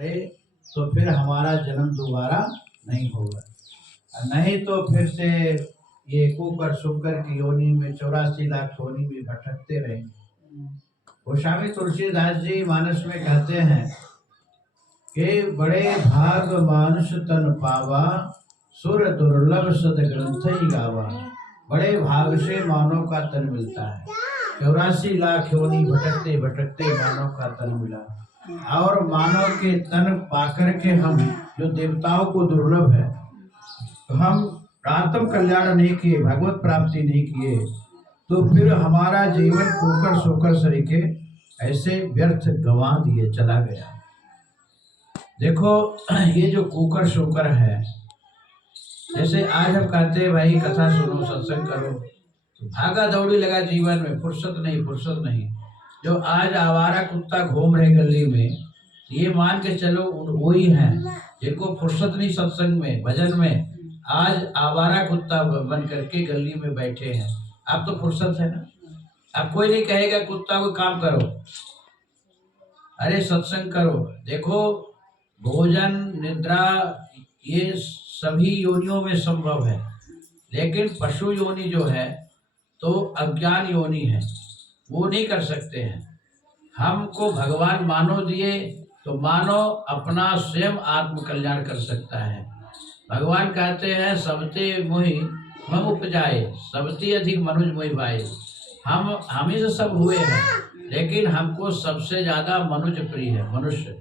रहे तो फिर हमारा जन्म दोबारा नहीं होगा, नहीं तो फिर से ये कुकर शुकर की योनि में 84 लाख योनि में भटकते रहेंगे। गोस्वामी तुलसीदास जी मानस में कहते हैं कि बड़े भाग मानुष तन पावा, सुर दुर्लभ सद ग्रंथ ही गावा। बड़े भाग से मानव का तन मिलता है, 84 लाख योनि भटकते भटकते मानव का तन मिला। और मानव के तन पाकर के हम जो देवताओं को दुर्लभ है, तो हम आत्म कल्याण नहीं किए, भगवत प्राप्ति नहीं किए, तो फिर हमारा जीवन कुकर सोकर सरीके ऐसे व्यर्थ गंवा दिए, चला गया। देखो ये जो कुकर शोकर है, जैसे आज हम कहते हैं भाई कथा सुनो सत्संग करो, तो भागा दौड़ी लगा जीवन में, फुर्सत नहीं फुर्सत नहीं। जो आज आवारा कुत्ता घूम रहे गली में, ये मान के चलो वही हैं जिनको फुर्सत नहीं सत्संग में भजन में, आज आवारा कुत्ता बन करके गली में बैठे हैं। अब तो फुर्सत है ना, अब कोई नहीं कहेगा कुत्ता को काम करो, अरे सत्संग करो। देखो भोजन निद्रा ये सभी योनियों में संभव है, लेकिन पशु योनि जो है तो अज्ञान योनि है, वो नहीं कर सकते हैं। हमको भगवान मानव दिए तो मानव अपना स्वयं आत्म कल्याण कर सकता है। भगवान कहते हैं सबते मोहि मम उपजाए, सबते अधिक मनुज मोहि भाई। हम ही से सब हुए हैं, लेकिन हमको सबसे ज्यादा मनुष्य प्रिय है, मनुष्य,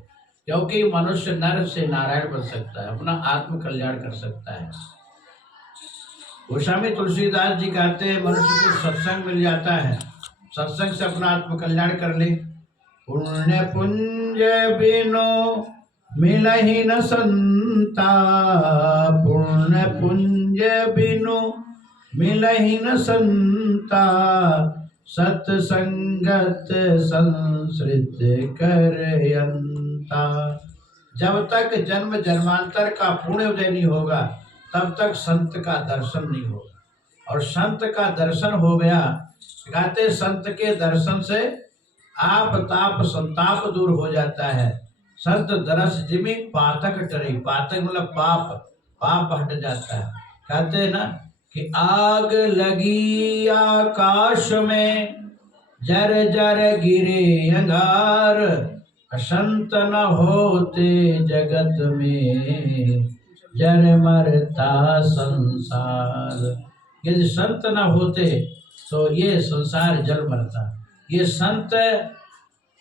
क्योंकि मनुष्य नर से नारायण बन सकता है, अपना आत्म कल्याण कर सकता है। गोस्वामी तुलसीदास जी कहते हैं मनुष्य को सत्संग मिल जाता है, सत्संग से अपना आत्म कल्याण कर ले। पुण्य पुंज बिनो मिलहि न संता, पुण्य पुंज बिनु मिलहि न संता, सत्संगत संसृत करयंता। जब तक जन्म जन्मांतर का पुण्य उदय नहीं होगा, तब तक संत का दर्शन नहीं होगा, और संत का दर्शन हो गया, कहते संत के दर्शन से आप ताप संताप दूर हो जाता है। संत दरस जिमि पातक टरे, पातक मतलब पाप, पाप हट जाता है। कहते हैं ना कि आग लगी आकाश में, जर जर गिरे अंगार, संत न होते जगत में, जर मरता संसार। यदि संत न होते तो ये संसार जल मरता। ये संत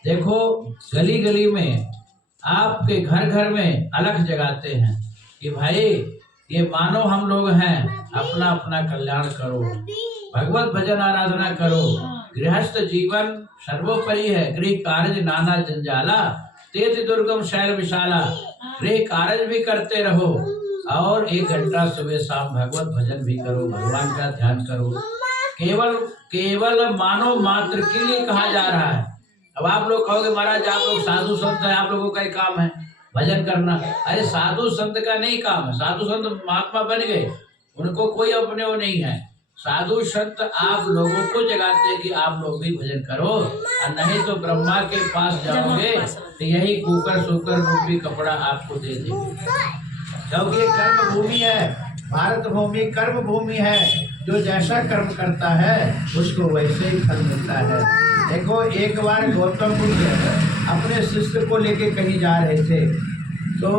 देखो गली गली में, आपके घर घर में अलख जगाते हैं कि भाई ये मानो हम लोग हैं, अपना अपना कल्याण करो, भगवत भजन आराधना करो। गृहस्थ जीवन सर्वोपरि है, गृह कार्य नाना जंजाला, तेज दुर्गम शैल विशाला। गृह कार्य भी करते रहो और 1 घंटा सुबह शाम भगवत भजन भी करो, भगवान का ध्यान करो। केवल मानव मात्र के लिए कहा जा रहा है। अब आप लोग कहोगे महाराज आप लोग साधु संत हैं, आप लोगों का ही काम है भजन करना। अरे साधु संत का नहीं काम है, साधु संत महात्मा बन गए, उनको कोई अपने वो नहीं है। साधु संत आप लोगों को जगाते हैं कि आप लोग भी भजन करो, और नहीं तो ब्रह्मा के पास जाओगे तो यही कुकर सुकर रूपी कपड़ा आपको दे देंगे। क्योंकि कर्म भूमि है, भारत भूमि कर्म भूमि है, जो जैसा कर्म करता है उसको वैसे ही फल मिलता है। देखो एक बार गौतम बुद्ध अपने शिष्य को लेके कहीं जा रहे थे, तो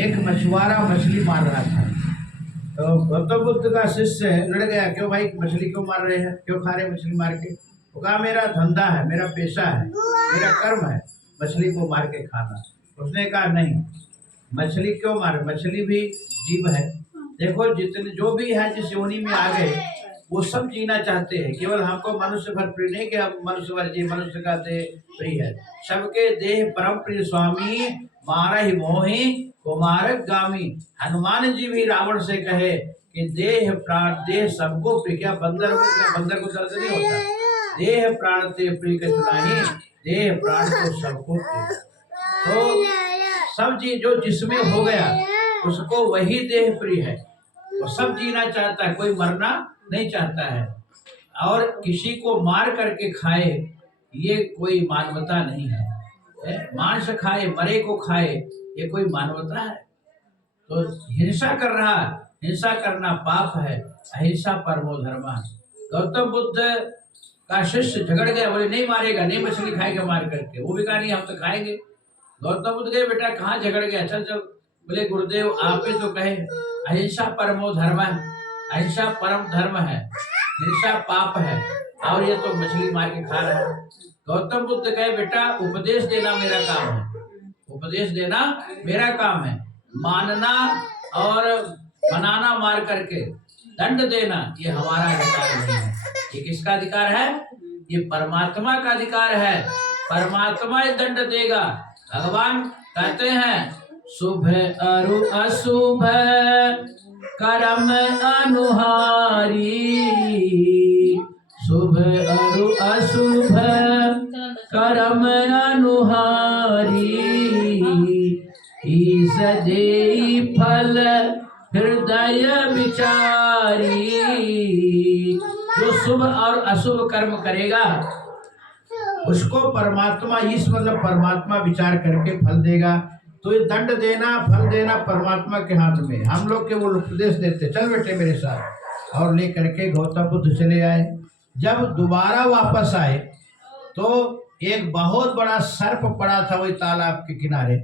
एक मछुआरा मछली मार रहा था। तो गौतम बुद्ध का शिष्य लड़ गया, क्यों भाई मछली क्यों मार रहे हैं, क्यों खा रहे मछली मार के? वो कहा मेरा धंधा है, मेरा पेशा है, मेरा कर्म है मछली को मार के खाना। उसने कहा नहीं, मछली क्यों मार, मछली भी जीव है। देखो जितने जो भी है जिस योनि में आ गए वो सब जीना चाहते हैं, केवल हमको मनुष्य भर प्रिय नहीं कि हम मनुष्य भर जी, मनुष्य का देह प्रिय है। सबके देह परम प्रिय स्वामी, मारा ही मोही कुमारक गामी। हनुमान जी भी रावण से कहे कि देह प्राण देह सबको प्रिय। क्या बंदर को दर्द नहीं होता? देह प्राण ते प्रिय नहीं, देह प्राण को सबको प्रिय। तो सब चीज जो जिसमें हो गया उसको वही देह प्रिय है, वो सब जीना चाहता है, कोई मरना नहीं चाहता है। और किसी को मार करके खाए ये कोई मानवता नहीं है। मांस खाए, मरे को खाए, ये कोई मानवता है? तो हिंसा कर रहा, हिंसा करना पाप है। अहिंसा परमो धर्म। गौतम बुद्ध का शिष्य झगड़ गया, बोले नहीं मारेगा, नहीं मछली खाएगा मार करके। वो भी कहा नहीं हम तो खाएंगे। गौतम बुद्ध गए, बेटा कहाँ झगड़ गया, चल चल। बोले गुरुदेव आप ही तो कहे अहिंसा परमो धर्म है, अहिंसा परम धर्म है, हिंसा पाप है, और ये तो मछली मार के खा रहा है। गौतम बुद्ध कहे बेटा उपदेश देना मेरा काम है, उपदेश देना मेरा काम है, मानना और बनाना मार करके दंड देना ये हमारा अधिकार नहीं है। ये किसका अधिकार है? ये परमात्मा का अधिकार है। परमात्मा ही दंड देगा। भगवान कहते हैं शुभ अरु अशुभ कर्म अनुहारी, शुभ अरु अशुभ कर्म अनुहारी, ईश देई फल हृदय विचारी। जो शुभ और अशुभ कर्म करेगा उसको परमात्मा, ईश मतलब परमात्मा विचार करके फल देगा। तो ये दंड देना फल देना परमात्मा के हाथ में। हम लोग के वो उपदेश देते चल बेटे मेरे साथ, और ले करके गौतम बुद्ध चले आए। जब दोबारा वापस आए तो एक बहुत बड़ा सर्प पड़ा था वही तालाब के किनारे,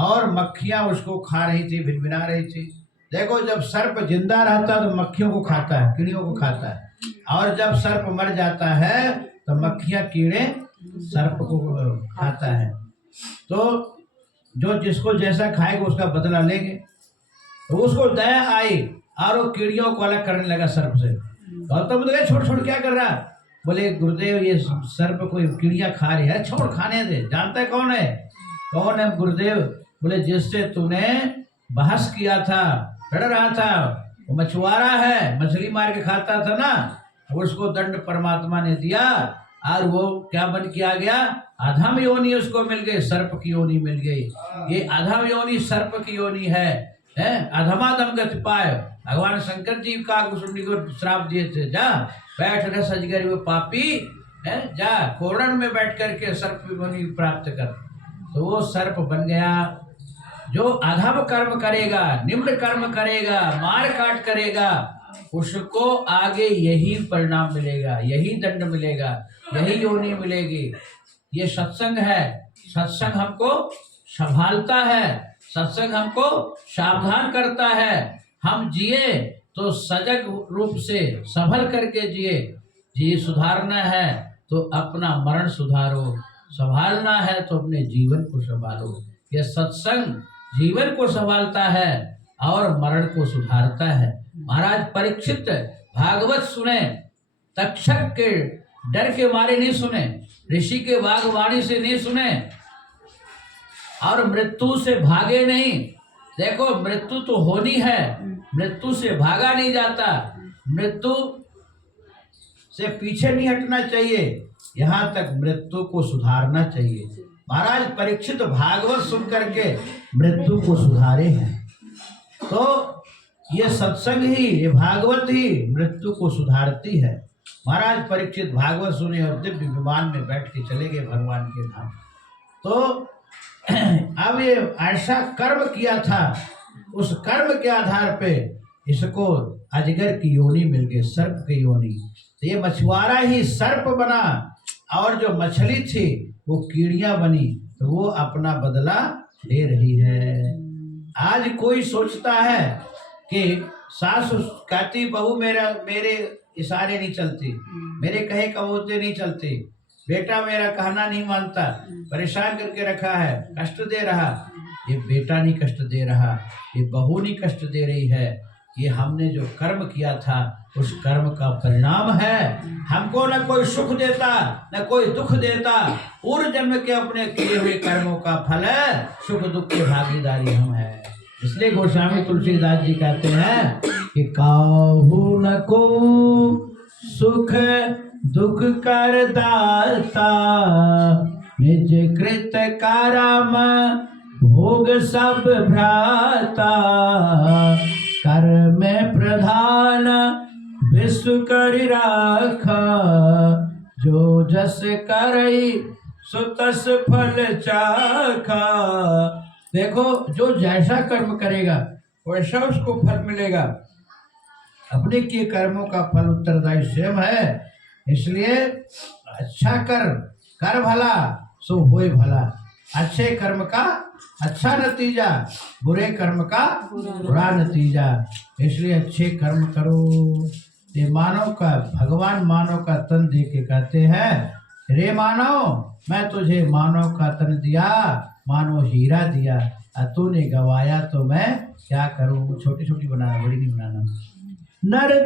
और मक्खियां उसको खा रही थी, भिनभिना रही थी। देखो जब सर्प जिंदा रहता है तो मक्खियों को खाता है, कीड़ियों को खाता है, और जब सर्प मर जाता है तो मक्खियां कीड़े सर्प को खाता है। तो जो जिसको जैसा खाएगा उसका बदला लेंगे। तो उसको दया आई और वो कीड़ियों को अलग करने लगा सर्प से। गौतम बुद्ध कहे छोड़ छोड़ क्या कर रहा? बोले गुरुदेव ये सर्प कोई कीड़ियां खा रही है, छोड़ खाने दे। जानता है कौन है? कौन है गुरुदेव? बोले जिससे तूने बहस किया था, लड़ रहा था, वो मछुआरा है, मछली मार के खाता था ना, उसको दंड परमात्मा ने दिया और वो क्या बन के आ गया? अधम योनि उसको मिल गई, सर्प की योनि मिल गई। ये अधम योनि सर्प की योनि है, अधमाधम गति पाए। भगवान शंकर जी का कुसुंडी को श्राप दिए थे, जा बैठ रहे सजगरी में पापी, जा कोरण में बैठ करके सर्प योनि प्राप्त कर। तो वो सर्प बन गया। जो अधम कर्म करेगा, निम्न कर्म करेगा, मार काट करेगा, उसको आगे यही परिणाम मिलेगा, यही दंड मिलेगा, यही योनि मिलेगी। ये सत्संग है। सत्संग हमको संभालता है, सत्संग हमको सावधान करता है। हम जिए तो सजग रूप से संभल करके जिए। जी सुधारना है तो अपना मरण सुधारो, संभालना है तो अपने जीवन को संभालो। ये सत्संग जीवन को संभालता है और मरण को सुधारता है। महाराज परीक्षित भागवत सुने, तक्षक के डर के मारे नहीं सुने, ऋषि के वागवाणी से नहीं सुने, और मृत्यु से भागे नहीं। देखो मृत्यु तो होनी है, मृत्यु से भागा नहीं जाता, मृत्यु से पीछे नहीं हटना चाहिए, यहाँ तक मृत्यु को सुधारना चाहिए। महाराज परीक्षित भागवत सुन करके मृत्यु को सुधारे हैं। तो ये सत्संग ही, ये भागवत ही मृत्यु को सुधारती है। महाराज परीक्षित भागवत सुने और दिव्य विमान में बैठ के चले गए भगवान के धाम। तो अब ये ऐसा कर्म किया था, उस कर्म के आधार पे इसको अजगर की योनि मिल गई, सर्प की योनि। तो ये मछुआरा ही सर्प बना और जो मछली थी वो कीड़ियां बनी, तो वो अपना बदला ले रही है। आज कोई सोचता है कि सास कहती बहू मेरे इशारे नहीं चलती, मेरे कहे कबूते नहीं चलती, बेटा मेरा कहना नहीं मानता, परेशान करके रखा है, कष्ट दे रहा। ये बेटा नहीं कष्ट दे रहा, ये बहू नहीं कष्ट दे रही है, ये हमने जो कर्म किया था उस कर्म का परिणाम है। हमको न कोई सुख देता न कोई दुख देता, पूर्व जन्म के अपने किए हुए कर्मों का फल है, सुख दुख की भागीदारी हम है। इसलिए गोस्वामी तुलसीदास जी कहते हैं कि काहू न को सुख दुख कर दाता, निज कृत करम भोग सब भ्राता, कर्म प्रधान विश्व कर राखा, जो जस करई सुतस फल चाखा। देखो जो जैसा कर्म करेगा वैसा उसको फल मिलेगा। अपने किए कर्मों का फल उत्तरदायी स्वयं है, इसलिए अच्छा कर भला सो होए भला। अच्छे कर्म का अच्छा नतीजा, बुरे कर्म का बुरा नतीजा। इसलिए अच्छे कर्म करो। ये मानव का, भगवान मानव का तन दे के कहते हैं, रे मानव मैं तुझे मानव का तन दिया, मानव हीरा दिया, और तूने गवाया तो मैं क्या करूं। छोटी छोटी बनाना, बड़ी नहीं बनाना। नर